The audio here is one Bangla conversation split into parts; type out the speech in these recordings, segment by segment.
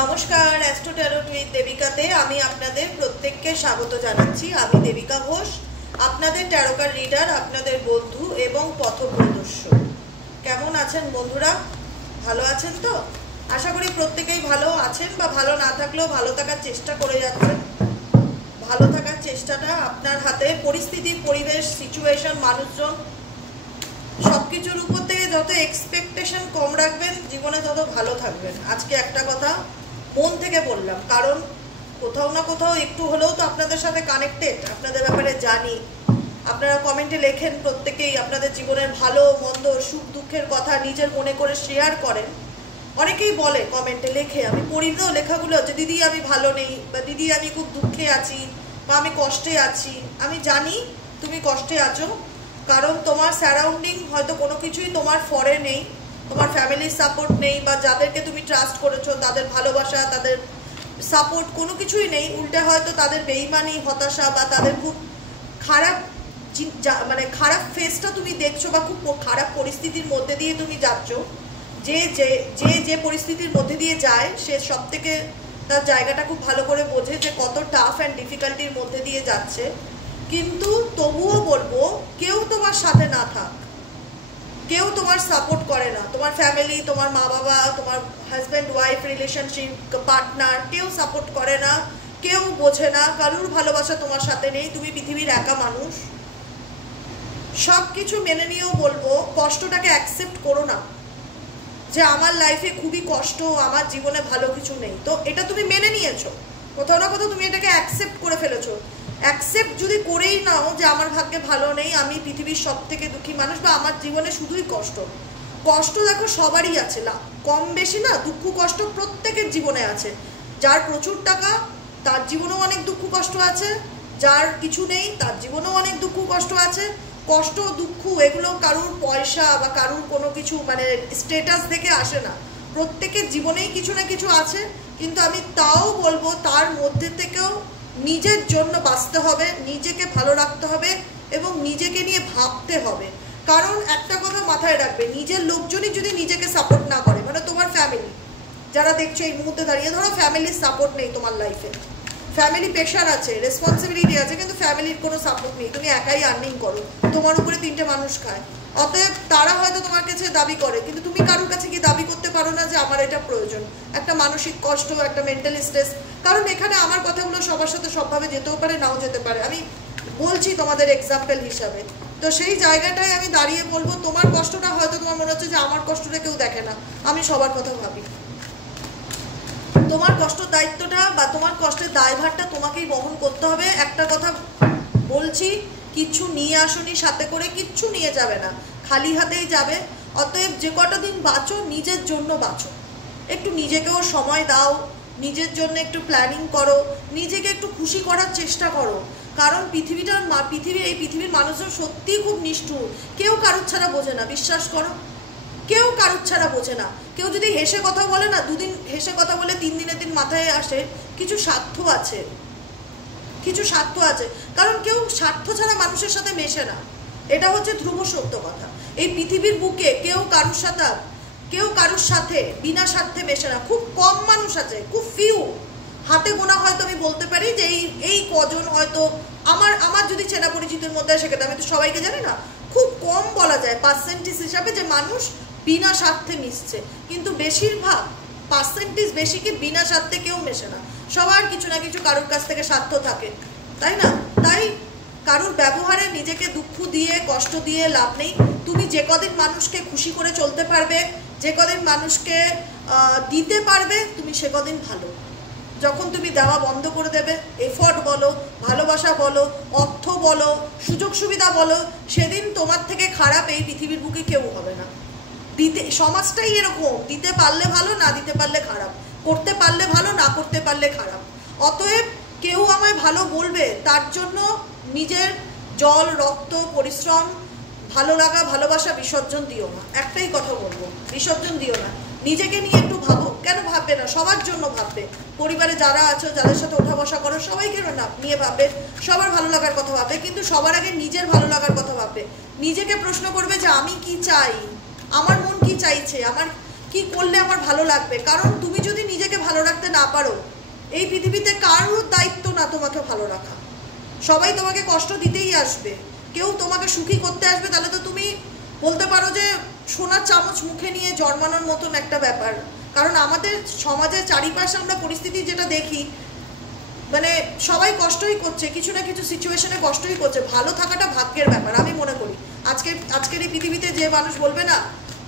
নমস্কার, অ্যাস্ট্রো ট্যারোট উইথ দেবিকাতে আমি আপনাদের প্রত্যেককে স্বাগত জানাচ্ছি। আমি দেবিকা ঘোষ, আপনাদের ট্যারোকার রিডার, আপনাদের বন্ধু এবং পথপ্রদর্শক। কেমন আছেন বন্ধুরা? ভালো আছেন তো? আশা করি প্রত্যেকেই ভালো আছেন, বা ভালো না থাকলেও ভালো থাকার চেষ্টা করে যাচ্ছেন। ভালো থাকার চেষ্টাটা আপনার হাতে। পরিস্থিতি, পরিবেশ, সিচুয়েশন, মানুষজন সবকিছুর উপর থেকে যত এক্সপেকটেশন কম রাখবেন, জীবনে তত ভালো থাকবেন। আজকে একটা কথা মন থেকে বললাম, কারণ কোথাও না কোথাও একটু হলেও তো আপনাদের সাথে কানেক্টেড, আপনাদের ব্যাপারে জানি। আপনারা কমেন্টে লেখেন, প্রত্যেকেই আপনাদের জীবনের ভালো মন্দ, সুখ দুঃখের কথা নিজের মনে করে শেয়ার করেন। অনেকেই বলে কমেন্টে লেখে, আমি পড়ি তো লেখাগুলো, যে দিদি আমি ভালো নেই, বা দিদি আমি খুব দুঃখে আছি, বা আমি কষ্টে আছি। আমি জানি তুমি কষ্টে আছো, কারণ তোমার সারাউন্ডিং হয়তো কোনো কিছুই তোমার ফরে নেই, তোমার ফ্যামিলির সাপোর্ট নেই, বা যাদেরকে তুমি ট্রাস্ট করেছো তাদের ভালোবাসা, তাদের সাপোর্ট কোনো কিছুই নেই। উল্টে হয়তো তাদের বেইমানি, হতাশা, বা তাদের খুব খারাপ মানে খারাপ ফেসটা তুমি দেখছো, বা খুব খারাপ পরিস্থিতির মধ্যে দিয়ে তুমি যাচ্ছ। যে যে যে যে পরিস্থিতির মধ্যে দিয়ে যায় সে সব থেকে তার জায়গাটা খুব ভালো করে বোঝে, যে কত টাফ অ্যান্ড ডিফিকাল্টির মধ্যে দিয়ে যাচ্ছে। কিন্তু তবুও বলবো, কেউ তোমার সাথে না থাক, কেউ তোমার সাপোর্ট করে না, তোমার ফ্যামিলি, তোমার মা বাবা, তোমার হাজব্যান্ড ওয়াইফ রিলেশনশিপ, পার্টনার, কেউ সাপোর্ট করে না, কেউ বোঝে না, কারুর ভালোবাসা তোমার সাথে নেই। তুমি পৃথিবীর একা মানুষ। সব কিছু মেনে নিয়েও বলবো, কষ্টটাকে অ্যাকসেপ্ট করো না, যে আমার লাইফে খুবই কষ্ট, আমার জীবনে ভালো কিছু নেই। তো এটা তুমি মেনে নিয়েছো, কোথাও না কোথাও তুমি এটাকে অ্যাকসেপ্ট করে ফেলেছো। অ্যাকসেপ্ট যদি করেই নাও যে আমার ভাগ্যে ভালো নেই, আমি পৃথিবীর সব থেকে দুঃখী মানুষ, বা আমার জীবনে শুধুই কষ্ট। কষ্ট দেখো সবারই আছে, কম বেশি না, দুঃখ কষ্ট প্রত্যেকের জীবনে আছে। যার প্রচুর টাকা তার জীবনেও অনেক দুঃখ কষ্ট আছে, যার কিছু নেই তার জীবনেও অনেক দুঃখ কষ্ট আছে। কষ্ট, দুঃখ এগুলো কারুর পয়সা বা কারুর কোনো কিছু মানে স্ট্যাটাস দেখে আসে না, প্রত্যেকের জীবনেই কিছু না কিছু আছে। কিন্তু আমি তাও বলবো, তার মধ্যে থেকেও নিজের জন্য বাঁচতে হবে, নিজেকে ভালো রাখতে হবে, এবং নিজেকে নিয়ে ভাবতে হবে। কারণ একটা কথা মাথায় রাখবে, নিজের লোকজনই যদি নিজেকে সাপোর্ট না করে, মানে তোমার ফ্যামিলি যারা দেখছো এই মুহূর্তে দাঁড়িয়ে, ধরো ফ্যামিলির সাপোর্ট নেই তোমার লাইফে, ফ্যামিলি প্রেশার আছে, রেসপন্সিবিলিটি আছে, কিন্তু ফ্যামিলির কোনো সাপোর্ট নেই, তুমি একাই আর্নিং করো, তোমার উপরে 3টে মানুষ খায়। অতএব তারা হয়তো তোমার কাছে দাবি করে, কিন্তু তুমি কারোর কাছে কি দাবি করতে পারো না যে আমার এটা প্রয়োজন? একটা মানসিক কষ্ট, একটা মেন্টালি স্ট্রেস। কারণ এখানে আমার কথাগুলো সবার সাথে সবভাবে যেতেও পারে, নাও যেতে পারে, আমি বলছি তোমাদের এক্সাম্পল হিসাবে। তো সেই জায়গাটায় আমি দাঁড়িয়ে বলবো, তোমার কষ্টটা হয়তো তোমার মনে হচ্ছে যে আমার কষ্টটা কেউ দেখে না, আমি সবার কথা ভাবি। তোমার কষ্ট দায়িত্বটা বা তোমার কষ্টের দায়ভারটা তোমাকেই বহন করতে হবে। একটা কথা বলছি, কিচ্ছু নিয়ে আসুনি সাথে করে, কিচ্ছু নিয়ে যাবে না, খালি হাতেই যাবে। অতএব যে কটা দিন বাঁচো, নিজের জন্য বাঁচো, একটু নিজেকেও সময় দাও, নিজের জন্য একটু প্ল্যানিং করো, নিজেকে একটু খুশি করার চেষ্টা করো। কারণ এই পৃথিবীর মানুষজন সত্যিই খুব নিষ্ঠুর, কেউ কারুর ছাড়া বোঝে না, বিশ্বাস করো, কেউ কারুর ছাড়া বোঝে না। কেউ যদি হেসে কথা বলে না, 2 দিন হেসে কথা বলে 3 দিনের দিন মাথায় আসে কিছু স্বার্থ আছে, কিছু স্বার্থ আছে। কারণ কেউ স্বার্থ ছাড়া মানুষের সাথে মেশে না, এটা হচ্ছে ধ্রুব সত্য কথা। এই পৃথিবীর বুকে কেউ কারুর সাথে বিনা স্বার্থে মেশে না। খুব কম মানুষ আছে, খুব ফিউ, হাতে গোনা হয়তো আমি বলতে পারি যে এই কজন হয়তো আমার যদি চেনা পরিচিতের মধ্যে, সেক্ষেত্রে আমি তো সবাইকে জানি না, খুব কম বলা যায় পার্সেন্টেজ হিসাবে যে মানুষ বিনা স্বার্থে মিশছে। কিন্তু বেশিরভাগ পার্সেন্টেজ বেশি কি বিনা স্বার্থে কেউ মেশে না, সবার কিছু না কিছু কারুর কাছ থেকে স্বার্থ থাকে, তাই না? তাই কারুর ব্যবহারে নিজেকে দুঃখ দিয়ে, কষ্ট দিয়ে লাভ নেই। তুমি যে কদিন মানুষকে খুশি করে চলতে পারবে, যে কদিন মানুষকে দিতে পারবে, তুমি সে কদিন ভালো। যখন তুমি দেওয়া বন্ধ করে দেবে, এফর্ট বলো, ভালোবাসা বলো, অর্থ বলো, সুযোগ সুবিধা বলো, সেদিন তোমার থেকে খারাপ এই পৃথিবীর বুকে কেউ হবে না। সমাজটাই এরকম, দিতে পারলে ভালো, না দিতে পারলে খারাপ, করতে পারলে ভালো, না করতে পারলে খারাপ। অতএব কেউ আমায় ভালো বলবে, তার জন্য নিজের জল, রক্ত, পরিশ্রম, ভালো লাগা, ভালোবাসা বিসর্জন দিও না। একটাই কথা বলবো, বিসর্জন দিও না। নিজেকে নিয়ে একটু ভাবো। কেন ভাববে না? সবার জন্য ভাববে। পরিবারে যারা আছো, যাদের সাথে ওঠা বসা করো, সবাইকে নিয়ে ভাববে, সবার ভালো লাগার কথা ভাববে, কিন্তু সবার আগে নিজের ভালো লাগার কথা ভাববে। নিজেকে প্রশ্ন করবে যে আমি কি চাই, আমার মন কি চাইছে, আমার কি করলে আমার ভালো লাগবে। কারণ তুমি যদি নিজেকে ভালো রাখতে না পারো, এই পৃথিবীতে কারোর দায়িত্ব না তোমাকে ভালো রাখা। সবাই তোমাকে কষ্ট দিতেই আসবে, কেউ তোমাকে সুখী করতে আসবে, তাহলে তো তুমি বলতে পারো যে সোনার চামচ মুখে নিয়ে জন্মানোর মতন একটা ব্যাপার। কারণ আমাদের সমাজের চারিপাশে আমরা পরিস্থিতি যেটা দেখি, মানে সবাই কষ্টই করছে, কিছু না কিছু সিচুয়েশনে কষ্টই করছে। ভালো থাকাটা ভাগ্যের ব্যাপার আমি মনে করি। আজকের এই পৃথিবীতে যে মানুষ বলবে না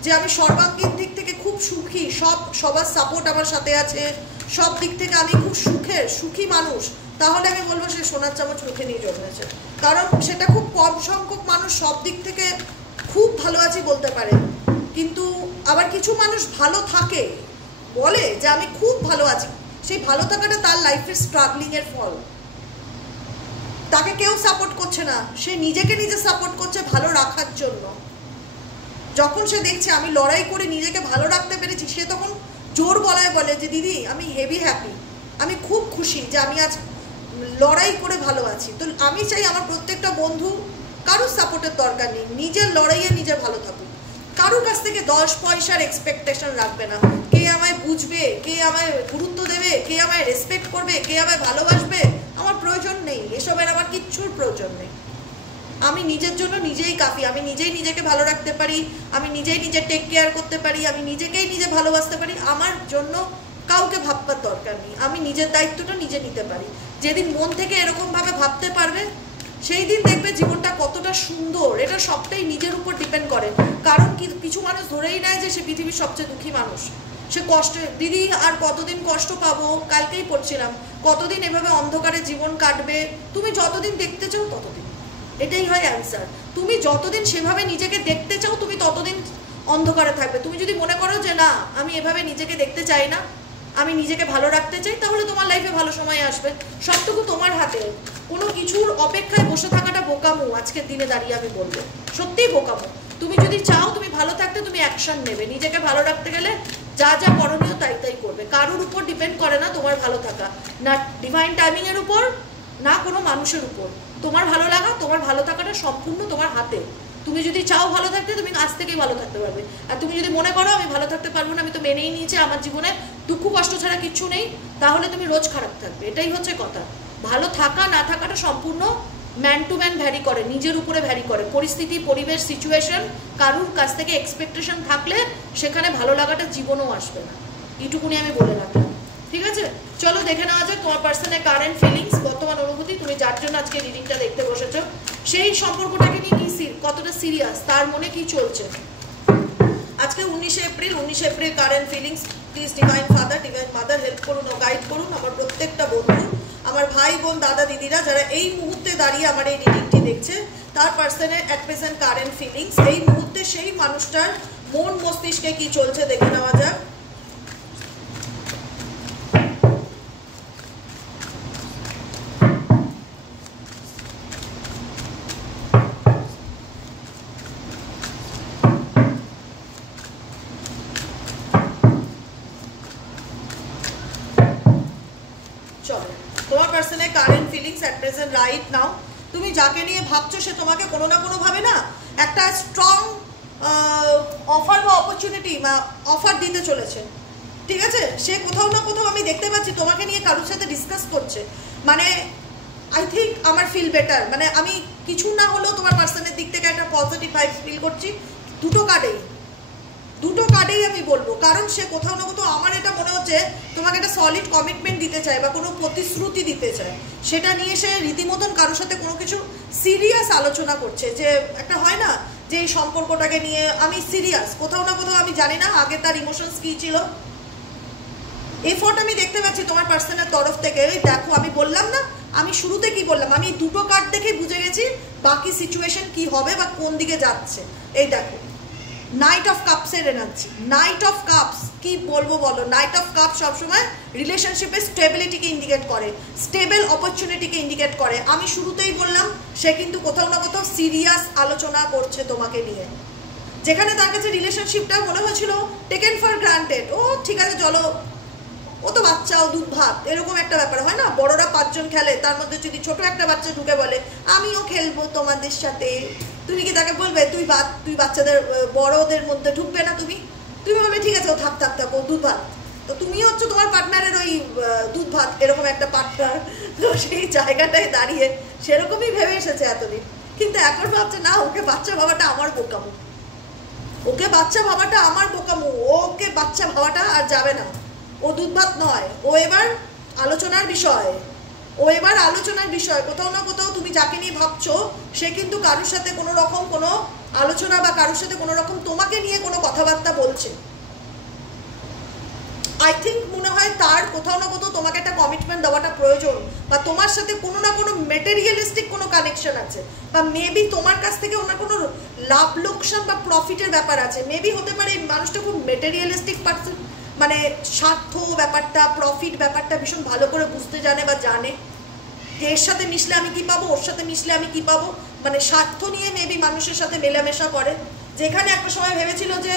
যে আমি সর্বাঙ্গীন দিক থেকে খুব সুখী, সবার সাপোর্ট আমার সাথে আছে, সব দিক থেকে আমি খুব সুখী মানুষ, তাহলে আমি বলবো সে সোনার চামচ মুখে নিয়ে জন্মেছে। কারণ সেটা খুব কম সংখ্যক মানুষ সব দিক থেকে খুব ভালো আছি বলতে পারে। কিন্তু আবার কিছু মানুষ ভালো থাকে, বলে যে আমি খুব ভালো আছি, সেই ভালো থাকাটা তার লাইফের স্ট্রাগলিং এর ফল। তাকে কেউ সাপোর্ট করছে না, সে নিজেকে নিজে সাপোর্ট করছে ভালো রাখার জন্য। যখন সে দেখছে আমি লড়াই করে নিজেকে ভালো রাখতে পেরেছি, সে তখন জোর গলায় বলে যে দিদি আমি হেভি হ্যাপি, আমি খুব খুশি যে আমি আজ লড়াই করে ভালো আছি। তো আমি চাই আমার প্রত্যেকটা বন্ধু কারোর সাপোর্টের দরকার নেই, নিজের লড়াইয়ে নিজে ভালো থাকুক। কারোর কাছ থেকে 10 পয়সার এক্সপেকটেশন রাখবে না। কে আমায় বুঝবে, কে আমায় গুরুত্ব দেবে, কে আমায় রেসপেক্ট করবে, কে আমায় ভালোবাসবে, আমার প্রয়োজন নেই। এসবের আমার কিচ্ছুর প্রয়োজন নেই। আমি নিজের জন্য নিজেই কাফি। আমি নিজেই নিজেকে ভালো রাখতে পারি, আমি নিজেই নিজে টেক কেয়ার করতে পারি, আমি নিজেকেই নিজে ভালোবাসতে পারি। আমার জন্য কাউকে ভাববার দরকার নেই, আমি নিজের দায়িত্বটা নিজে নিতে পারি। যেদিন মন থেকে এরকমভাবে ভাবতে পারবে, সেই দিন দেখবে জীবনটা কতটা সুন্দর। এটা সবটাই নিজের উপর ডিপেন্ড করে। কারণ কিছু মানুষ ধরেই নেয় যে সে পৃথিবীর সবচেয়ে দুঃখী মানুষ, সে কষ্টে, দিদি আর কতদিন কষ্ট পাবো, কালকেই পড়ছিলাম, কতদিন এভাবে অন্ধকারে জীবন কাটবে। তুমি যতদিন দেখতে চাও ততদিন, এটাই হয় অ্যান্সার। তুমি যতদিন সেভাবে নিজেকে দেখতে চাও তুমি ততদিন অন্ধকারে থাকবে। তুমি যদি মনে করো যে না আমি এভাবে নিজেকে দেখতে চাই না, আমি নিজেকে ভালো রাখতে চাই, তাহলে তোমার লাইফে ভালো সময় আসবে। সবটুকু তোমার হাতে। কোনো কিছুর অপেক্ষায় বসে থাকাটা বোকামো আজকের দিনে দাঁড়িয়ে আমি বলবো, সত্যিই বোকামো। তুমি যদি চাও তুমি ভালো থাকতে, তুমি অ্যাকশন নেবে। নিজেকে ভালো রাখতে গেলে যা যা করণীয় তাই তাই করবে। কারোর উপর ডিপেন্ড করে না তোমার ভালো থাকা, না ডিভাইন টাইমিং এর উপর, না কোনো মানুষের উপর। তোমার ভালো লাগা, তোমার ভালো থাকাটা সম্পূর্ণ তোমার হাতে। তুমি যদি চাও ভালো থাকতে, তুমি আজ থেকেই ভালো থাকতে পারবে। আর তুমি যদি মনে করো আমি ভালো থাকতে পারবো না, আমি তো মেনেই নিয়েছি আমার জীবনে দুঃখ কষ্ট ছাড়া কিচ্ছু নেই, তাহলে তুমি রোজ খারাপ থাকবে। এটাই হচ্ছে কথা। ভালো থাকা না থাকাটা সম্পূর্ণ ম্যান টু ম্যান ভ্যারি করে, নিজের উপরে ভ্যারি করে। পরিস্থিতি, পরিবেশ, সিচুয়েশন, কারুর কাছ থেকে এক্সপেকটেশন থাকলে সেখানে ভালো লাগাটা জীবনেও আসবে না। এইটুকুনি আমি বলে রাখলাম, ঠিক আছে? চলো দেখে নেওয়া যাক তোমার পার্সনের কারেন্ট ফিলিংস, বর্তমান অনুভূতি। তুমি যার জন্য আজকে রিডিংটা দেখতে বসেছো, সেই সম্পর্কটাকে নিয়ে কি কতটা সিরিয়াস, তার মনে কি চলছে। আজকে 19 April current feelings. Please divine father, divine mother help করুন ও গাইড করুন আমার প্রত্যেকটা বন্ধু, আমার ভাই বোন, দাদা দিদিরা যারা এই মুহূর্তে দাঁড়িয়ে আমার এই রিডিংটি দেখছে, তার পার্সনের অ্যাট প্রেজেন্ট কারেন্ট ফিলিংস। এই মুহূর্তে সেই মানুষটার মন মস্তিষ্কে কি চলছে দেখে নেওয়া যাক। তোমার পার্সনের current feelings at present right now. তুমি যাকে নিয়ে ভাবছো সে তোমাকে কোনো না কোনো ভাবে না একটা স্ট্রং অফার বা অপরচুনিটি বা অফার দিতে চলেছে, ঠিক আছে? সে কোথাও না কোথাও আমি দেখতে পাচ্ছি তোমাকে নিয়ে কারোর সাথে ডিসকাস করছে। মানে আই থিঙ্ক আমার ফিল বেটার, মানে আমি কিছু না হলেও তোমার পার্সনের দিক থেকে একটা পজিটিভ ভাইবস ফিল করছি দুটো কার্ডেই আমি বলবো। কারণ সে কোথাও না কোথাও আমার এটা মনে হচ্ছে তোমাকে একটা সলিড কমিটমেন্ট দিতে চায় বা কোনো প্রতিশ্রুতি দিতে চায়। সেটা নিয়ে সে রীতিমতন কারোর সাথে কোনো কিছু সিরিয়াস আলোচনা করছে, যে একটা হয় না যে এই সম্পর্কটাকে নিয়ে আমি সিরিয়াস। কোথাও না কোথাও আমি জানি না আগে তার ইমোশনস কী ছিল। এফোর্ট আমি দেখতে পাচ্ছি তোমার পার্সনের তরফ থেকে। দেখো আমি বললাম না, আমি শুরুতে কি বললাম, আমি দুটো কার্ড দেখে বুঝে গেছি বাকি সিচুয়েশন কি হবে বা কোন দিকে যাচ্ছে। এই দেখো নাইট অফ কাপসের এনার্জি। নাইট অফ কাপস কি বলবো বলো, নাইট অফ কাপ সবসময় রিলেশনশিপের স্টেবিলিটিকে ইন্ডিকেট করে, স্টেবল অপরচুনিটিকে ইন্ডিকেট করে। আমি শুরুতেই বললাম সে কিন্তু কোথাও না কোথাও সিরিয়াস আলোচনা করছে তোমাকে নিয়ে। যেখানে তার কাছে রিলেশনশিপটা মনে হয়েছিল টেকেন ফর গ্রান্টেড, ও ঠিক আছে চলো, ও তো বাচ্চা, ও দুধ ভাত, এরকম একটা ব্যাপার হয় না। বড়রা 5 জন খেলে, তার মধ্যে যদি ছোট একটা বাচ্চা ঢুকে বলে আমিও খেলবো তোমাদের সাথে, তুমি কি তাকে বলবে তুই বাচ্চাদের বড়দের মধ্যে ঢুকবে না? তুমি বলবে ঠিক আছে ও থাক ও দুধ ভাত। তো তুমি হচ্ছে তোমার পার্টনারের ওই দুধ ভাত এরকম একটা পার্টনার, তো সেই জায়গাটায় দাঁড়িয়ে সেরকমই ভেবে এসেছে এতদিন, কিন্তু এখন ভাবছে না, ওকে বাচ্চা ভাবাটা আমার বোকামো, ওকে বাচ্চা ভাবাটা আমার বোকামো, ওকে বাচ্চা ভাবাটা আর যাবে না, ও দুধ ভাত নয়, ও এবার আলোচনার বিষয়, ও এবার আলোচনার বিষয়। কোথাও না কোথাও তুমি যাকে নিয়ে ভাবছো সে কিন্তু কারোর সাথে কোনো রকম কোনো আলোচনা বা কারোর সাথে কোনো রকম তোমাকে নিয়ে কোনো কথাবার্তা বলছে। আই থিঙ্ক মনে হয় তার কোথাও না কোথাও তোমাকে একটা কমিটমেন্ট দেওয়াটা প্রয়োজন, বা তোমার সাথে কোনো না কোনো মেটেরিয়ালিস্টিক কোনো কানেকশন আছে, বা মেবি তোমার কাছ থেকে ওনার কোনো লাভ লোকসান বা প্রফিটের ব্যাপার আছে। মেবি হতে পারে এই মানুষটা খুব মেটেরিয়ালিস্টিক পার্সন, মানে স্বার্থ ব্যাপারটা, প্রফিট ব্যাপারটা ভীষণ ভালো করে বুঝতে জানে বা জানে যে এর সাথে মিশলে আমি কি পাবো, ওর সাথে মিশলে আমি কি পাবো, মানে স্বার্থ নিয়ে মেবি মানুষের সাথে মেলামেশা করে। যেখানে একটা সময় ভেবেছিল যে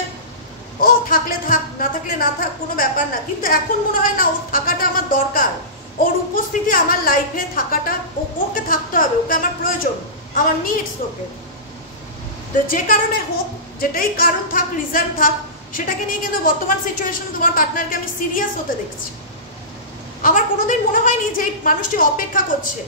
ও থাকলে থাক, না থাকলে না থাক, কোনো ব্যাপার না, কিন্তু এখন মনে হয় না, ওর থাকাটা আমার দরকার, ওর উপস্থিতি আমার লাইফে থাকাটা, ওকে থাকতে হবে, ওকে আমার প্রয়োজন, আমার নিডস ওকে। তো যে কারণে হোক, যেটাই কারণ থাক, রিজন থাক, সেটাকে নিয়ে কিন্তু বর্তমান সিচুয়েশন তোমার পার্টনারকে আমি সিরিয়াস হতে দেখছি। আমার কোনোদিন মনে হয়নি যে এই মানুষটি অপেক্ষা করছে,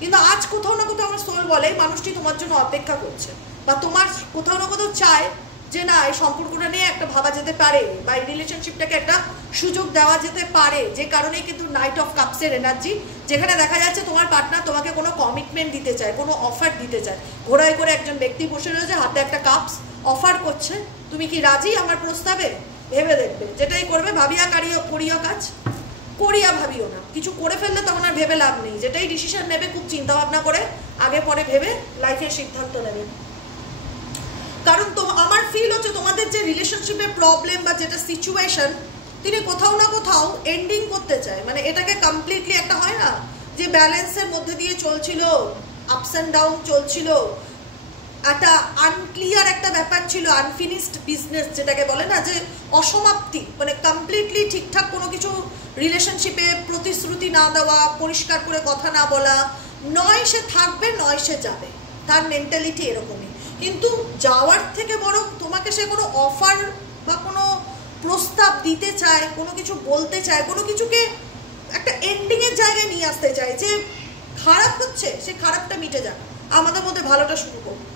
কিন্তু আজ কোথাও না কোথাও আমার সোল বলে মানুষটি তোমার জন্য অপেক্ষা করছে, বা তোমার কোথাও না কোথাও চায় যে না, এই সম্পর্কটা নিয়ে একটা ভাবা যেতে পারে, বা এই রিলেশনশিপটাকে একটা সুযোগ দেওয়া যেতে পারে। যে কারণে কিন্তু নাইট অফ কাপসের এনার্জি, যেখানে দেখা যাচ্ছে তোমার পার্টনার তোমাকে কোনো কমিটমেন্ট দিতে চায়, কোনো অফার দিতে চায়। ঘোড়ায় করে একজন ব্যক্তি বসে রয়েছে, হাতে একটা কাপস, অফার করছে, তুমি কি রাজি আমার প্রস্তাবে? ভেবে দেখবে, যেটাই করবে ভাবিয়া করিয়া কাজ, করিয়া ভাবিও না। কিছু করে ফেললে তখন আর ভেবে লাভ নেই। যেটাই ডিসিশন নেবে খুব চিন্তা ভাবনা করে, আগে পরে ভেবে লাইফের সিদ্ধান্ত নেবে। কারণ আমার ফিল হচ্ছে তোমাদের যে রিলেশনশিপের প্রবলেম বা যেটা সিচুয়েশন, তিনি কোথাও না কোথাও এন্ডিং করতে চায়। মানে এটাকে কমপ্লিটলি একটা হয় না যে ব্যালেন্সের মধ্যে দিয়ে চলছিল, আপস অ্যান্ড ডাউন চলছিল, একটা আনক্লিয়ার একটা ব্যাপার ছিল, আনফিনিশড বিজনেস যেটাকে বলে না, যে অসমাপ্তি, মানে কমপ্লিটলি ঠিকঠাক কোনো কিছু রিলেশনশিপে প্রতিশ্রুতি না দেওয়া, পরিষ্কার করে কথা না বলা, নয় সে থাকবে নয় সে যাবে, তার মেন্টালিটি এরকমই। কিন্তু যাওয়ার থেকে বরং তোমাকে সে কোনো অফার বা কোনো প্রস্তাব দিতে চায়, কোনো কিছু বলতে চায়, কোনো কিছুকে একটা এন্ডিংয়ের জায়গায় নিয়ে আসতে চায়, যে খারাপ হচ্ছে সে খারাপটা মিটে যাক, আমাদের মধ্যে ভালোটা শুরু করুক।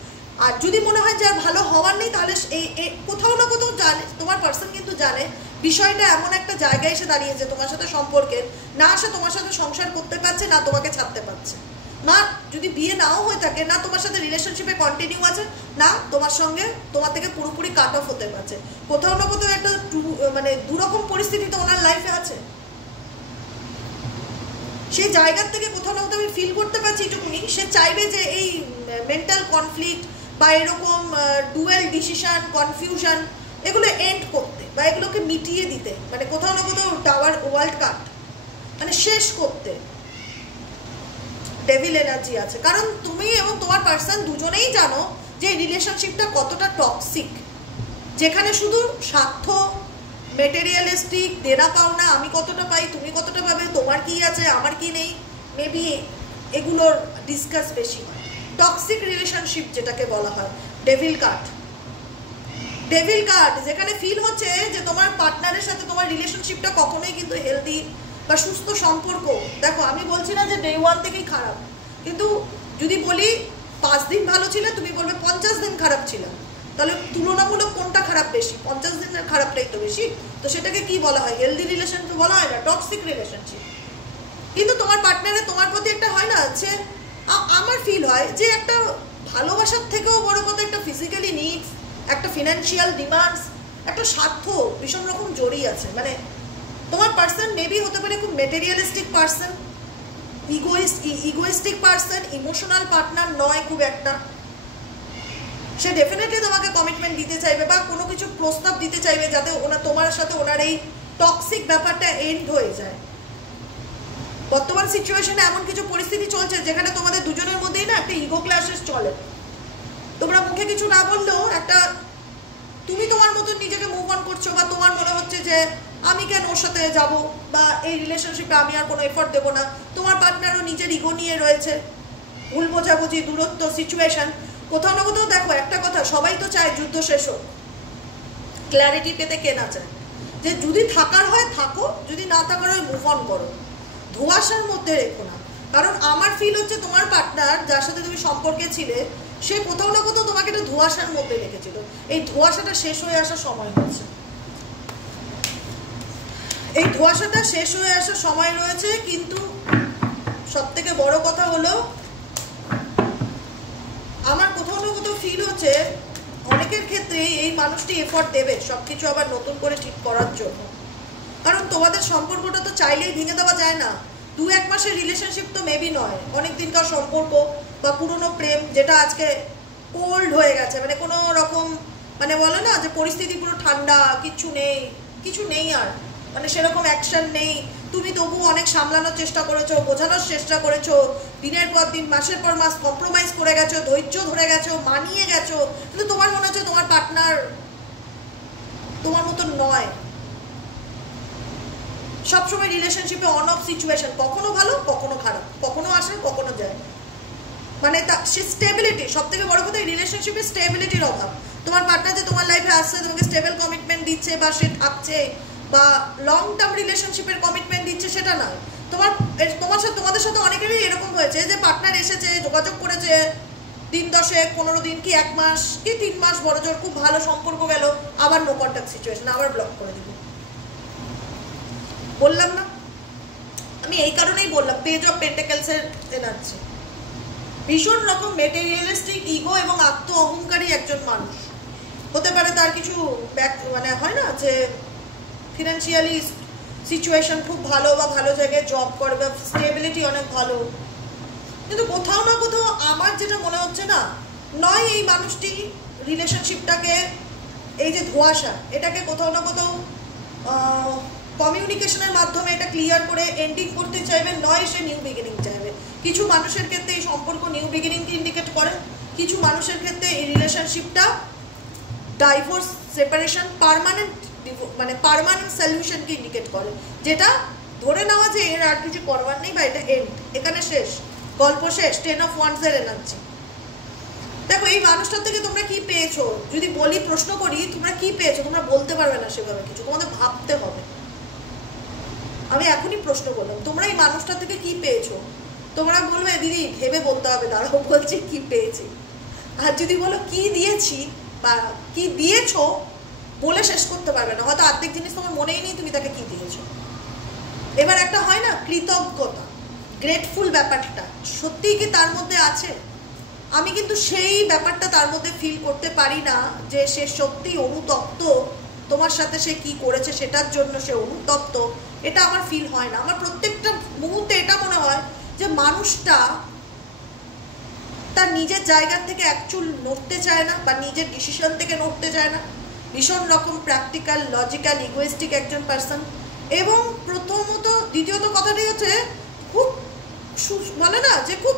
আর যদি মনে হয় যে আর ভালো হওয়ার নেই, তাহলে এই কোথাও না কোথাও জানে, তোমার পার্সন কিন্তু জানে বিষয়টা এমন একটা জায়গায় এসে দাঁড়িয়েছে তোমার সাথে সম্পর্কের, না সে তোমার সাথে সংসার করতে পারছে, না তোমাকে ছাড়তে পারছে, না যদি বিয়ে নাও হয়ে থাকে, না তোমার সাথে রিলেশনশিপে কন্টিনিউ আছে, না তোমার সঙ্গে তোমার থেকে পুরোপুরি কাট অফ হতে পারছে। কোথাও না কোথাও একটা মানে দুরকম পরিস্থিতি তো ওনার লাইফে আছে। সেই জায়গার থেকে কোথাও না কোথাও আমি ফিল করতে পারছি এটুকুনি, সে চাইবে যে এই মেন্টাল কনফ্লিক্ট বা এরকম ডুয়েল ডিসিশন, কনফিউশন, এগুলো এন্ড করতে বা এগুলোকে মিটিয়ে দিতে, মানে কোথাও না কোথাও টাওয়ার ওয়ার্ল্ড কাট মানে শেষ করতে ডেভিল এনার্জি আছে। কারণ তুমি এবং তোমার পার্সন দুজনেই জানো যে রিলেশনশিপটা কতটা টক্সিক, যেখানে শুধু স্বার্থ, মেটেরিয়ালিস্টিক, দেনা পাওনা, আমি কতটা পাই, তুমি কতটা পাবে, তোমার কি আছে আমার কি নেই, মেবি এগুলোর ডিসকাস বেশি হয়। টক্সিক রিলেশনশিপ যেটাকে বলা হয়, ডেভিল কার্ড, ডেভিল কার্ড, যেখানে ফিল হচ্ছে যে তোমার পার্টনারের সাথে তোমার রিলেশনশিপটা কখনোই কিন্তু হেলদি বা সুস্থ সম্পর্ক। দেখো আমি বলছি না যে ডে ওয়ান থেকেই খারাপ, কিন্তু যদি বলি 5 দিন ভালো ছিল, তুমি বলবে 50 দিন খারাপ ছিল, তাহলে তুলনামূলক কোনটা খারাপ বেশি? 50 দিনের খারাপটাই তো বেশি। তো সেটাকে কি বলা হয়? হেলদি রিলেশন তো বলা হয় না, টক্সিক রিলেশনশিপ। কিন্তু তোমার পার্টনারে তোমার প্রতি একটা হয় না, যে আমার ফিল হয় যে একটা ভালোবাসার থেকেও বড় কথা একটা ফিজিক্যালি নিডস, একটা ফিনান্সিয়াল ডিমান্ডস, একটা স্বার্থ ভীষণ রকম জড়িয়ে আছে। মানে তোমার পার্সন মেবি হতে পারে খুব materialistic person, egoistic person, emotional partner নয় খুব একটা। সে ডেফিনেটলি তোমাকে কমিটমেন্ট দিতে চাইবে বা কোনো কিছু প্রস্তাব দিতে চাইবে, যাতে তোমার সাথে ওনার এই টক্সিক ব্যাপারটা এন্ড হয়ে যায়। বর্তমান সিচুয়েশনে এমন কিছু পরিস্থিতি চলছে যেখানে তোমাদের দুজনের মধ্যেই না একটা ইগো ক্ল্যাশেস চলে। তোমরা মুখে কিছু না বললেও একটা, তুমি তোমার মতো নিজেকে মুভ অন করছো, বা তোমার মনে হচ্ছে যে আমি কেন ওর সাথে যাব, বা এই রিলেশনশিপে আমি আর কোনো এফোর্ট দেবো না। তোমার পার্টনারও নিজের ইগো নিয়ে রয়েছে, ভুল বোঝাবুঝি, দূরত্ব, সিচুয়েশন। কোথাও না কোথাও দেখো একটা কথা, সবাই তো চায় যুদ্ধ শেষ হোক, ক্ল্যারিটি পেতে কে না চায়। যে যদি থাকার হয় থাকো, যদি না থাকার হয় মুভ অন করো, ধোঁয়াশার মধ্যে রেখো না। কারণ আমার ফিল হচ্ছে তোমার পার্টনার যার সাথে তুমি সম্পর্কে ছিলে সে কোথাও না কোথাও তোমাকে একটা ধোঁয়াশার মধ্যে রেখেছিল। এই ধোঁয়াশাটা শেষ হয়ে আসার সময় হয়েছে, এই ধোঁয়াশাটা শেষ হয়ে আসার সময় রয়েছে। কিন্তু সব থেকে বড় কথা হলো আমার কোথাও না কোথাও ফিল হচ্ছে অনেকের ক্ষেত্রে এই মানুষটি এফর্ট দেবে সবকিছু আবার নতুন করে ঠিক করার জন্য। কারণ তোমাদের সম্পর্কটা তো চাইলেই ভেঙে দেওয়া যায় না। 2-1 মাসের রিলেশনশিপ তো মেবি নয়, অনেক দিনকার সম্পর্ক বা পুরনো প্রেম যেটা আজকে কোল্ড হয়ে গেছে, মানে কোনো রকম মানে বলে না যে পরিস্থিতি পুরো ঠান্ডা, কিছু নেই আর, মানে সেরকম অ্যাকশন নেই। তুমি তবু অনেক সামলানোর চেষ্টা করেছো, বোঝানোর চেষ্টা করেছো, দিনের পর দিন মাসের পর মাস কম্প্রোমাইজ করে গেছো, ধৈর্য ধরে গেছো, মানিয়ে গেছো, কিন্তু তোমার মনে হচ্ছে তোমার পার্টনার তোমার মতো নয়। সবসময় রিলেশনশিপে অন অফ সিচুয়েশন, কখনো ভালো কখনো খারাপ, কখনো আসে কখনো যায়, মানে সে স্টেবিলিটি সব থেকে বড় কথা। এই রিলেশনশিপে স্টেবিলিটির অভাব। তোমার পার্টনার যে তোমার লাইফে আসছে, তোমাকে স্টেবল কমিটমেন্ট দিচ্ছে বা সে থাকছে বা লং টার্ম রিলেশনশিপের কমিটমেন্ট দিচ্ছে সেটা নয়। তোমাদের সাথে অনেকেরই এরকম হয়েছে যে পার্টনার এসেছে, যোগাযোগ করেছে 3 10 15 দিন কি 1 মাস কি 3 মাস বড় জোর খুব ভালো সম্পর্ক গেল, আবার নো কন্ট্যাক্ট সিচুয়েশন, আবার ব্লক করে দিল। বললাম না, আমি এই কারণেই বললাম পেজ অফ পেন্টাকেলস এর এনার্জি ভীষণ রকম মেটেরিয়ালিস্টিক, ইগো এবং আত্ম অহংকারী একজন মানুষ হতে পারে। তার কিছু মানে হয় না যে ফিনান্সিয়ালি সিচুয়েশন খুব ভালো বা ভালো জায়গায় জব করে বা স্টেবিলিটি অনেক ভালো, কিন্তু কোথাও না কোথাও আমার যেটা মনে হচ্ছে না, নয় এই মানুষটি রিলেশনশিপটাকে এই যে ধোঁয়াশা এটাকে কোথাও না কোথাও কমিউনিকেশনের মাধ্যমে এটা ক্লিয়ার করে এন্ডিং করতে চাইবে, নয় সে নিউ বিগিনিং চাইবে। কিছু মানুষের ক্ষেত্রে এই সম্পর্ক নিউ বিগিনিংকে ইন্ডিকেট করে, কিছু মানুষের ক্ষেত্রে এই রিলেশনশিপটা ডাইভোর্স, সেপারেশন, পার্মানেন্ট সলিউশনকে ইন্ডিকেট করে, যেটা ধরে নেওয়া যে এর আর কিছু করবার নেই বা এটা এন্ড, এখানে শেষ, গল্প শেষ। 10 of Wands এর এনার্জি। দেখো এই মানুষটার থেকে তোমরা কি পেয়েছো, যদি বলি প্রশ্ন করি তোমরা কি পেয়েছো, তোমরা বলতে পারবে না সেভাবে কিছু, তোমাদের ভাবতে হবে। আমি এখনই প্রশ্ন করলাম তোমরা এই মানুষটার থেকে কি পেয়েছো, তোমরা বলবে দিদি ভেবে বলতে হবে, দাঁড়াও বলছি কি পেয়েছি। আর যদি বলো কি দিয়েছি বা কি দিয়েছো, বলে শেষ করতে পারবে না, হয়তো অর্ধেক জিনিস তোমার মনেই নেই তুমি তাকে কি দিয়েছো। এবার একটা হয় না কৃতজ্ঞতা, গ্রেটফুল ব্যাপারটা সত্যিই কি তার মধ্যে আছে? আমি কিন্তু সেই ব্যাপারটা তার মধ্যে ফিল করতে পারি না যে সে সত্যি অনুতপ্ত, তোমার সাথে সে কি করেছে সেটার জন্য সে অনুতপ্ত, এটা আমার ফিল হয় না। আমার প্রত্যেকটা মুহূর্তে এটা মনে হয় যে মানুষটা তার নিজের জায়গা থেকে অ্যাকচুয়াল নড়তে চায় না বা নিজের ডিসিশন থেকে নড়তে চায় না, ভীষণ রকম প্র্যাকটিক্যাল, লজিক্যাল, ইগোয়েস্টিক একজন পার্সন। এবং প্রথমত দ্বিতীয়ত কথাটি হচ্ছে খুব বলে না যে খুব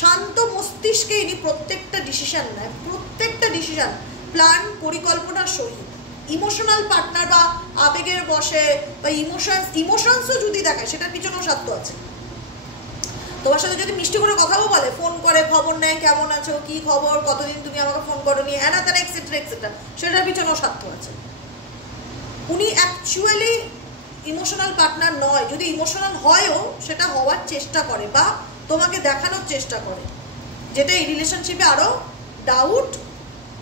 শান্ত মস্তিষ্কে ইনি প্রত্যেকটা ডিসিশন নেয়, প্রত্যেকটা ডিসিশন প্ল্যান পরিকল্পনার সহিত। ইমোশনাল পার্টনার বা আবেগের বসে বা ইমোশনসও যদি দেখায় সেটার পিছনেও স্বার্থ আছে। তোমার সাথে যদি মিষ্টি করে কথাও বলে, ফোন করে খবর নেয়, কেমন আছো, কি খবর, কতদিন তুমি আমাকে ফোন করো নি, হ্যাঁ না তারা এক্সেট্রা এক্সেট্রা, সেটার পিছনেও স্বার্থ আছে। উনি অ্যাকচুয়ালি ইমোশনাল পার্টনার নয়, যদি ইমোশনাল হয়ও সেটা হওয়ার চেষ্টা করে বা তোমাকে দেখানোর চেষ্টা করে, যেটা এই রিলেশনশিপে আরও ডাউট,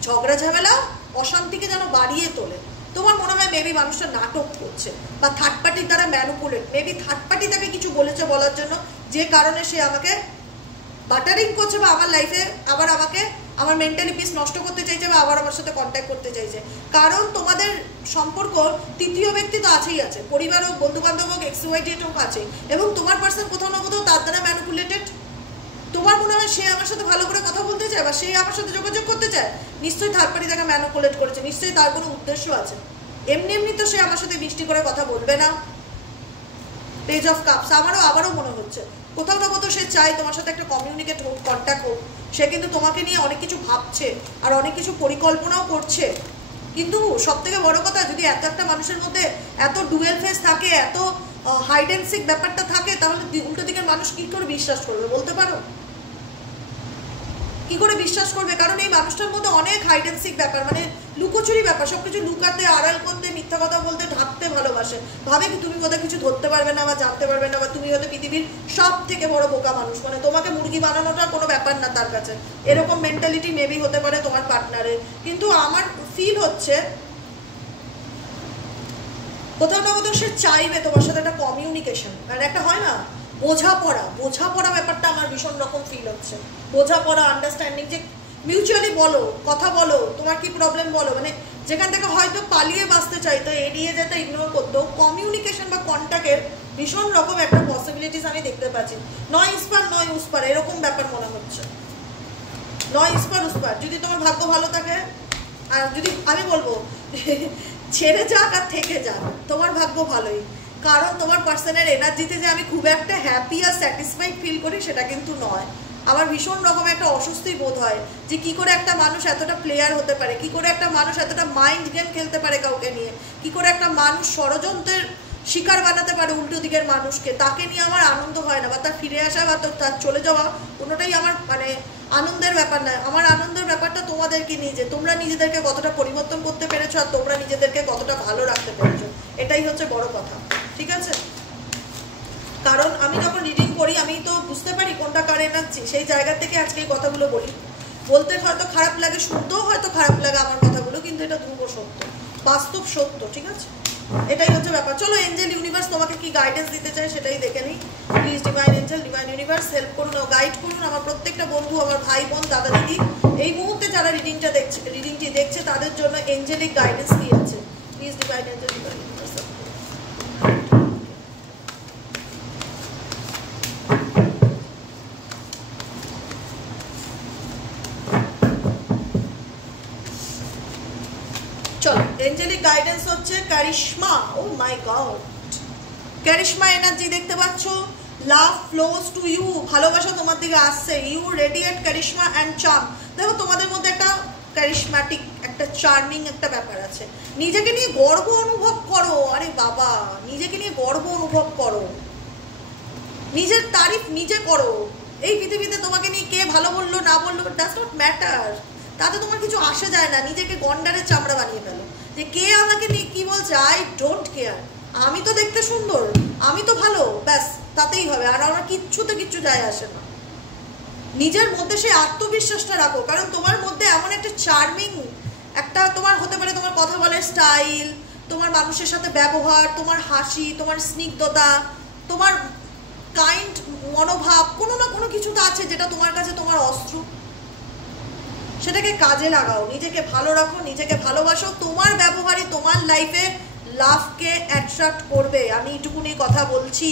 ঝগড়া ঝামেলা, অশান্তিকে যেন বাড়িয়ে তোলে। তোমার মনে হয় মেবি মানুষটা নাটক করছে বা থার্ড পার্টির দ্বারা ম্যানুপুলেট, মেবি থার্ড পার্টি তাকে কিছু বলেছে বলার জন্য, যে কারণে সে আমাকে বাটারিং করছে বা আমার লাইফে আবার আমাকে আমার মেন্টালি পিস নষ্ট করতে চাইছে বা আবার আমার সাথে কন্ট্যাক্ট করতে চাইছে। কারণ তোমাদের সম্পর্ক তৃতীয় ব্যক্তি তো আছেই আছে, পরিবার হোক, বন্ধু বান্ধব হোক, XYZ হোক আছে, এবং তোমার পার্সন কোথাও না কোথাও তার দ্বারা ম্যানুপুলেটেড। তোমার মনে হয় সে আমার সাথে ভালো করে কথা বলতে চায় বা সে আমার সাথে যোগাযোগ করতে চায়, নিশ্চয়ই থার্ড পার্টি তাকে ম্যানুপুলেট করেছে, নিশ্চয়ই তার কোনো উদ্দেশ্য আছে। এমনি এমনি তো সে আমার সাথে মিষ্টি করে কথা বলবে না। পেজ অফ কাপস, আবারও মনে হচ্ছে কোথাও না কোথাও সে চায় তোমার সাথে একটা কমিউনিকেট হোক, কন্ট্যাক্ট হোক। সে কিন্তু তোমাকে নিয়ে অনেক কিছু ভাবছে আর অনেক কিছু পরিকল্পনাও করছে। কিন্তু সব থেকে বড় কথা, যদি এত একটা মানুষের মধ্যে এত ডুয়েল ফেস থাকে, এত হাইড অ্যান্ড সিক ব্যাপারটা থাকে, তাহলে উল্টো দিকের মানুষ কি করে বিশ্বাস করবে বলতে পারো? কি করে বিশ্বাস করবে? কারণ এই মানুষটার মধ্যে অনেক হাইড অ্যান্ড সিক ব্যাপার, মানে লুকোচুরি ব্যাপার, সবকিছু লুকাতে, আড়াল করতে, মিথ্যা কথা বলতে, ঢাকতে ভালোবাসে। ভাবে কি তুমি বোধহয় কিছু ধরতে পারবে না বা জানতে পারবে না, বা তুমি হয়তো পৃথিবীর সব থেকে বড় বোকা মানুষ, মানে তোমাকে মুরগি বানানোটা কোনো ব্যাপার না তার কাছে। এরকম মেন্টালিটি মেবি হতে পারে তোমার পার্টনারের। কিন্তু আমার ফিল হচ্ছে কোথাও না কোথাও সে চাইবে তোমার সাথে একটা কমিউনিকেশন, আর একটা হয় না বোঝাপড়া ব্যাপারটা আমার ভীষণ রকম ফিল হচ্ছে। বোঝাপড়া, আন্ডারস্ট্যান্ডিং, যে মিউচুয়ালি বলো, কথা বলো, তোমার কি প্রবলেম বলো, মানে যেখান থেকে হয়তো পালিয়ে বাঁচতে চাইতো, এড়িয়ে যেতে, ইগনোর করতো, কমিউনিকেশন বা কন্ট্যাক্টের ভীষণ রকম একটা পসিবিলিটিস আমি দেখতে পাচ্ছি। নয় ইস্পার নয় উস্পার এরকম ব্যাপার মনে হচ্ছে, নয় ইস্পার উস্পার। যদি তোমার ভাগ্য ভালো থাকে, আর যদি আমি বলবো ছেড়ে যাক আর থেকে যাক, তোমার ভাগ্য ভালোই। কারণ তোমার পার্সনের এনার্জিতে যে আমি খুব একটা হ্যাপি আর স্যাটিসফাইড ফিল করি সেটা কিন্তু নয়। আমার ভীষণ রকম একটা অস্বস্তি বোধ হয় যে কি করে একটা মানুষ এতটা প্লেয়ার হতে পারে, কি করে একটা মানুষ এতটা মাইন্ড গেম খেলতে পারে কাউকে নিয়ে, কি করে একটা মানুষ ষড়যন্ত্রের শিকার বানাতে পারে উল্টো দিকের মানুষকে। তাকে নিয়ে আমার আনন্দ হয় না, বা তার ফিরে আসা বা তার চলে যাওয়া কোনোটাই আমার মানে আনন্দের ব্যাপার নয়। আমার আনন্দের ব্যাপারটা তোমাদেরকে নিয়ে, যে তোমরা নিজেদেরকে কতটা পরিবর্তন করতে পেরেছো আর তোমরা নিজেদেরকে কতটা ভালো রাখতে পেরেছো, এটাই হচ্ছে বড় কথা। ঠিক আছে? কারণ আমি যখন রিডিং করি আমি তো বুঝতে পারি কোনটা কার এনার্জি, সেই জায়গা থেকে আজকে এই কথাগুলো বলি। বলতে হয়তো খারাপ লাগে, শুনতেও হয়তো খারাপ লাগে আমার কথাগুলো, কিন্তু এটা ধ্রুব সত্য, বাস্তব সত্য। ঠিক আছে? এটাই হচ্ছে ব্যাপার। চলো এঞ্জেল ইউনিভার্স তোমাকে কি গাইডেন্স দিতে চাই সেটাই দেখে নিই। Please divine Angel, divine universe help করুন, গাইড করুন আমার প্রত্যেকটা বন্ধু, আমার ভাই বোন, দাদা দিদি, এই মুহূর্তে যারা রিডিংটি দেখছে তাদের জন্য এঞ্জেলিক গাইডেন্স কি আছে। Please divine Angel, divine universe. চলো এঞ্জেলিক গাইডেন্স হচ্ছে কারিশমা। ও মাই গড, কারিশমা এনার্জি দেখতে পাচ্ছ। লাভ ফ্লোজ টু ইউ, ভালোবাসা তোমার দিকে আসছে। You radiate charisma and charm. দেখো তোমাদের মধ্যে একটা কারিশমাটিক, একটা চার্মিং একটা ব্যাপার আছে। নিজেকে নিয়ে গর্ব অনুভব করো। আরে বাবা, নিজেকে নিয়ে গর্ব অনুভব করো, নিজের তারিফ নিজে করো। এই পৃথিবীতে তোমাকে নিয়ে কে ভালো বললো না বললো ডাজ নট ম্যাটার, তাতে তোমার কিছু আসে যায় না। নিজেকে গন্ডারের চামড়া বানিয়ে ফেলো, যে কে আমাকে নিয়ে কি বলছে, আই ডোন্ট কেয়ার, আমি তো দেখতে সুন্দর, আমি তো ভালো, ব্যাস তাতেই হবে। আর আমার কিচ্ছু যায় আসে না। নিজের মধ্যে সেই আত্মবিশ্বাসটা রাখো, কারণ তোমার মধ্যে এমন একটা চার্মিং একটা তোমার হতে পারে, তোমার কথা বলার স্টাইল, তোমার মানুষের সাথে ব্যবহার, তোমার হাসি, তোমার স্নিগ্ধতা, তোমার কাইন্ড মনোভাব, কোনো না কোনো কিছু তো আছে যেটা তোমার কাছে তোমার অস্ত্র। সেটাকে কাজে লাগাও, নিজেকে ভালো রাখো, নিজেকে ভালোবাসো। তোমার ব্যবহারই তোমার লাইফে লাভকে অ্যাট্রাক্ট করবে। আমি এইটুকুনি কথা বলছি।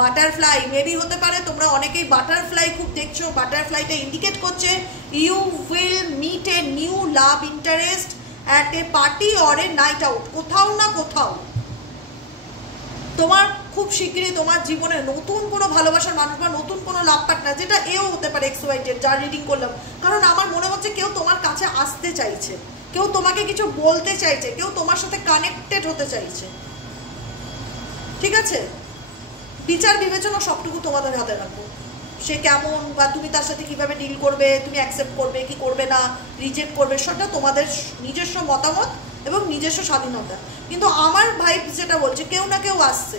বাটারফ্লাই মেবি হতে পারে, তোমরা অনেকেই বাটারফ্লাই খুব দেখছো। বাটারফ্লাইটা ইন্ডিকেট করছে you will meet a new love interest at a party or a night out. কোথাও না কোথাও তোমার খুব শীঘ্রই তোমার জীবনে নতুন কোনো ভালোবাসার মানুষ বা নতুন কোনো লাভ পার্টনার, যেটা এও হতে পারে এক্সওয়াইটেড, যার রিডিং করলাম। কারণ আমার মনে হচ্ছে কেউ তোমার কাছে আসতে চাইছে, কেউ তোমাকে কিছু বলতে চাইছে, কেউ তোমার সাথে কানেক্টেড হতে চাইছে। ঠিক আছে? বিচার বিবেচনা সবটুকু তোমাদের হাতে রাখো। সে কেমন বা তুমি তার সাথে কিভাবে ডিল করবে, তুমি অ্যাকসেপ্ট করবে কি করবে না, রিজেক্ট করবে, সেটা তোমাদের নিজস্ব মতামত এবং নিজস্ব স্বাধীনতা। কিন্তু আমার ভাইব যেটা বলছে, কেউ না কেউ আসছে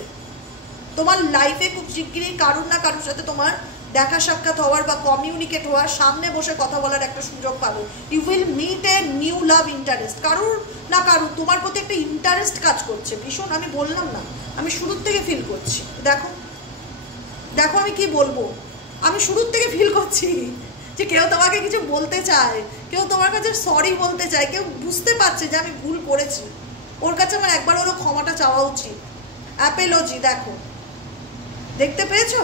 তোমার লাইফে খুব শিগগিরই, কারুর না কারুর সাথে তোমার দেখা সাক্ষাৎ হওয়ার বা কমিউনিকেট হওয়ার, সামনে বসে কথা বলার একটা সুযোগ পাবে। You will meet a new love interest. কারুর না কারুর তোমার প্রতি একটা ইন্টারেস্ট কাজ করছে ভীষণ। আমি বললাম না, আমি শুরুর থেকে ফিল করছি। দেখো দেখো আমি কি বলবো, আমি শুরুর থেকে ফিল করছি যে কেউ তোমাকে কিছু বলতে চায়, কেউ তোমার কাছে সরি বলতে চায়, কেউ বুঝতে পারছে যে আমি ভুল করেছি, ওর কাছে আমার একবার ওরও ক্ষমাটা চাওয়া উচিত। অ্যাপোলজি দেখো, দেখতে পেয়েছো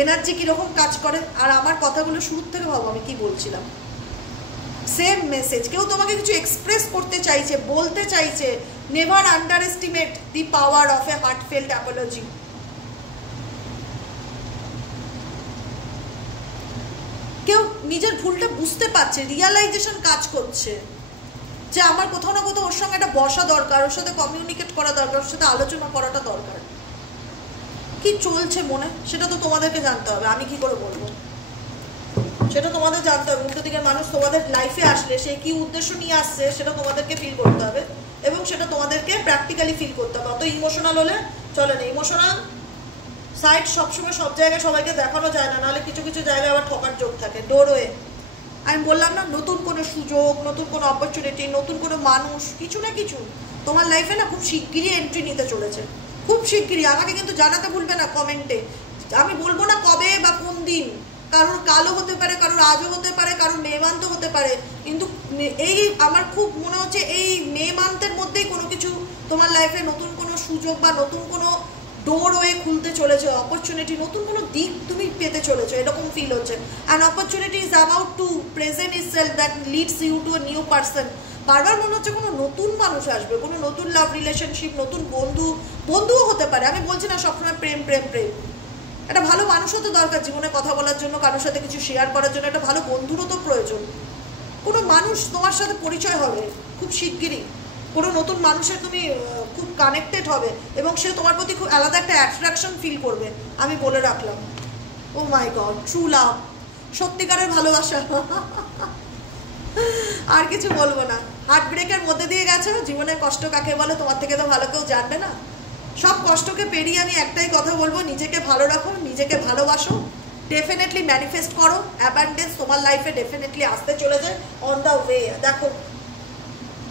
এনার্জি কিরকম কাজ করে? আর আমার কথাগুলো শুরুর থেকে ভাবো আমি কি বলছিলাম। সেম মেসেজ, কেউ তোমাকে কিছু এক্সপ্রেস করতে চাইছে, বলতে চাইছে। Never under estimate the power of A heartfelt Apology. কেউ নিজের ভুলটা বুঝতে পারছে, রিয়ালাইজেশন কাজ করছে যে আমার কোথাও না কোথাও ওর সঙ্গে একটা বসা দরকার, ওর সাথে কমিউনিকেট করা দরকার, ওর সাথে আলোচনা করাটা দরকার। কি চলছে মনে, সেটা তো তোমাদেরকে জানতে হবে, আমি কি করে বলবো। সেটা তোমাদের জানতে হবে। উল্টো দিকের মানুষ তোমাদের লাইফে আসলে সে কি উদ্দেশ্য নিয়ে আসছে সেটা তোমাদেরকে ফিল করতে হবে, এবং সেটা তোমাদেরকে প্র্যাকটিক্যালি ফিল করতে হবে। অত ইমোশনাল হলে চলে না। ইমোশনাল সাইড সবসময় সব জায়গায় সবাইকে দেখানো যায় না, নাহলে কিছু কিছু জায়গায় আবার ঠকার যোগ থাকে। ডোরওয়ে, আমি বললাম না, নতুন কোনো সুযোগ, নতুন কোনো অপরচুনিটি, নতুন কোনো মানুষ, কিছু না কিছু তোমার লাইফে না খুব শিগগিরই এন্ট্রি নিতে চলেছে, খুব শিগগিরই। আমাকে কিন্তু জানাতে ভুলবে না কমেন্টে। আমি বলবো না কবে বা কোন দিন, কারোর কালও হতে পারে, কারোর আজও হতে পারে, কারোর মে মান্থ হতে পারে, কিন্তু এই আমার খুব মনে হচ্ছে এই মে মান্থের মধ্যেই কোনো কিছু তোমার লাইফে নতুন কোনো সুযোগ বা নতুন কোনো ডোরওয়ে খুলতে চলেছে, অপরচুনিটি, নতুন কোনো দিক তুমি পেতে চলেছো, এরকম ফিল হচ্ছে। And opportunity is about to present itself that leads you to a new person. বারবার মনে হচ্ছে কোনো নতুন মানুষ আসবে, কোনো নতুন লাভ রিলেশনশিপ, নতুন বন্ধুও হতে পারে। আমি বলছি না সবসময় প্রেম প্রেম প্রেম, একটা ভালো মানুষও তো দরকার জীবনে কথা বলার জন্য, কারোর সাথে কিছু শেয়ার করার জন্য একটা ভালো বন্ধুরও তো প্রয়োজন। কোনো মানুষ তোমার সাথে পরিচয় হবে খুব শিগগিরই, কোনো নতুন মানুষের তুমি খুব কানেক্টেড হবে, এবং সে তোমার প্রতি খুব আলাদা একটা অ্যাট্রাকশন ফিল করবে। আমি বলে রাখলাম। ও মাই গড, ট্রু লাভ, সত্যিকারের ভালোবাসা। আর কিছু বলবো না। হার্ট ব্রেকের মধ্যে দিয়ে গেছো, জীবনের কষ্ট কাকে বলে তোমার থেকে তো ভালো কেউ জানবে না। সব কষ্টকে পেরিয়ে আমি একটাই কথা বলবো, নিজেকে ভালো রাখো, নিজেকে ভালোবাসো, ডেফিনেটলি ম্যানিফেস্ট করো। অ্যাবান্ডেন্স তোমার লাইফে ডেফিনেটলি আসতে চলে যায় অন দ্য ওয়ে। দেখো,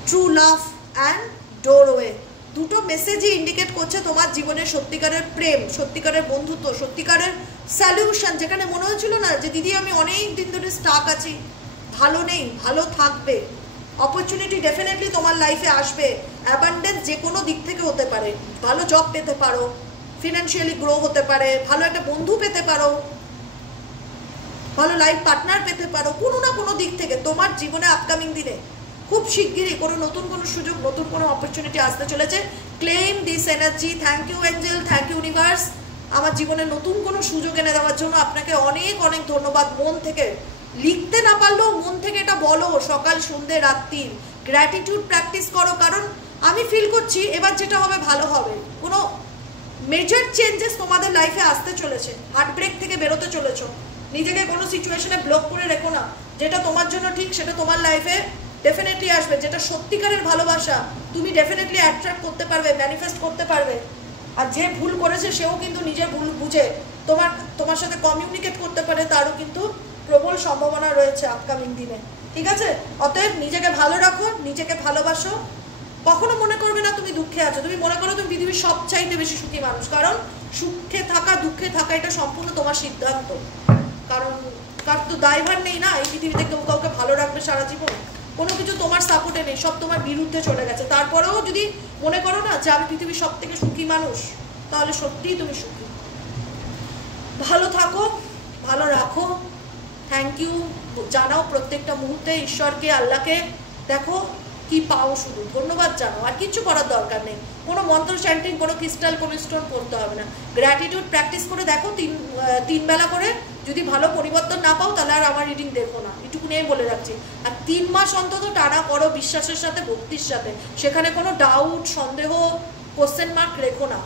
ট্রু লাভ অ্যান্ড ডোরওয়ে দুটো মেসেজই ইন্ডিকেট করছে তোমার জীবনের সত্যিকারের প্রেম, সত্যিকারের বন্ধুত্ব, সত্যিকারের সলিউশন। যেখানে মনে হচ্ছিল না যে দিদি আমি অনেক দিন ধরে স্টাক আছি, ভালো নেই, ভালো থাকবে, অপরচুনিটি ডেফিনেটলি তোমার লাইফে আসবে। অ্যাবান্ডেন্স যে কোনো দিক থেকে হতে পারে, ভালো জব পেতে পারো, ফিনান্সিয়ালি গ্রো হতে পারে, ভালো একটা বন্ধু পেতে পারো, ভালো লাইফ পার্টনার পেতে পারো, কোনো না কোনো দিক থেকে তোমার জীবনে আপকামিং দিনে খুব শিগগিরই কোনো নতুন কোনো সুযোগ, নতুন কোনো অপরচুনিটি আসতে চলেছে। Claim this energy. Thank you angel, thank you universe, আমার জীবনে নতুন কোনো সুযোগ এনে দেওয়ার জন্য আপনাকে অনেক অনেক ধন্যবাদ। মন থেকে, লিখতে না পারলেও মন থেকে এটা বলো, সকাল সন্ধ্যে রাত্রি গ্র্যাটিটিউড প্র্যাকটিস করো, কারণ আমি ফিল করছি এবার যেটা হবে ভালো হবে। কোনো মেজর চেঞ্জেস তোমাদের লাইফে আসতে চলেছে, হার্ট ব্রেক থেকে বেরোতে চলেছ। নিজেকে কোনো সিচুয়েশনে ব্লক করে রেখো না, যেটা তোমার জন্য ঠিক সেটা তোমার লাইফে ডেফিনেটলি আসবে। যেটা সত্যিকারের ভালোবাসা তুমি ডেফিনেটলি অ্যাট্রাক্ট করতে পারবে, ম্যানিফেস্ট করতে পারবে। আর যে ভুল করেছে সেও কিন্তু নিজের ভুল বুঝে তোমার সাথে কমিউনিকেট করতে পারে, তারও কিন্তু প্রবল সম্ভাবনা রয়েছে আপকামিং দিনে। ঠিক আছে, অতএব নিজেকে ভালো রাখো, নিজেকে ভালোবাসো। কখনো মনে করবে না তুমি দুঃখে আছো, তুমি মনে করো তুমি পৃথিবীর সবচাইতে বেশি সুখী মানুষ। কারণ সুখে থাকা দুঃখে থাকা এটা সম্পূর্ণ তোমার সিদ্ধান্ত। কারণ কার তো দায়ভার নেই না এই পৃথিবীতে কেউ কাউকে ভালো রাখবে সারা জীবন, কোনো কিছু তোমার সাপোর্টে নেই, সব তোমার বিরুদ্ধে চলে গেছে। তারপরেও যদি মনে করো না যে আমি পৃথিবীর সব থেকে সুখী মানুষ, তাহলে সত্যিই তুমি সুখী। ভালো থাকো, ভালো রাখো, থ্যাংক ইউ জানাও প্রত্যেকটা মুহূর্তে ঈশ্বরকে, আল্লাহকে। দেখো কি পাও, শুধু ধন্যবাদ জানাও, আর কিছু করার দরকার নেই। কোনো মন্ত্র চ্যান্টিং, কোনো ক্রিস্টাল, কোনো স্টোন পড়তে হবে না। গ্র্যাটিটিউড প্র্যাকটিস করে দেখো, তিন বেলা করে। যদি ভালো পরিবর্তন না পাও তাহলে আর আমার রিডিং দেখো না, এটুকু নিয়ে বলে রাখছি। আর 3 মাস অন্তত টানা করো বিশ্বাসের সাথে, ভক্তির সাথে। সেখানে কোনো ডাউট, সন্দেহ, কোশ্চেন মার্ক রেখো না।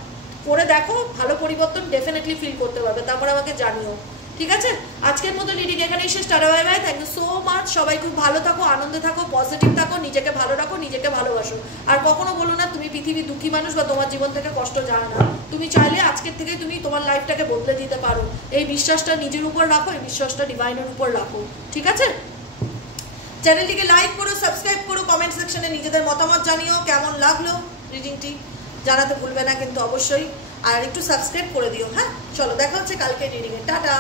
করে দেখো, ভালো পরিবর্তন ডেফিনেটলি ফিল করতে পারবে। তারপর আমাকে জানিও। ঠিক আছে, আজকের মতো রিডিং এখানেই শেষ। টাটা, bye bye, thank you so much. সবাই খুব ভালো থাকো, আনন্দে থাকো, পজিটিভ থাকো, নিজেকে ভালো রাখো, নিজেকে ভালোবাসো। আর কখনো বলো না তুমি পৃথিবীর দুঃখী মানুষ বা তোমার জীবন থেকে কষ্ট যায় না। তুমি চাইলে আজকের থেকে তুমি তোমার লাইফটাকে বদলে দিতে পারো। এই বিশ্বাসটা নিজের উপর রাখো, এই বিশ্বাসটা ডিভাইনের উপর রাখো। ঠিক আছে, চ্যানেলটিকে লাইক করো, সাবস্ক্রাইব করো, কমেন্ট সেকশনে নিজেদের মতামত জানিও কেমন লাগলো রিডিংটি, জানাতে ভুলবে না কিন্তু অবশ্যই। আর একটু সাবস্ক্রাইব করে দিও। হ্যাঁ, চলো দেখা হচ্ছে কালকে রিডিংয়ে। টাটা।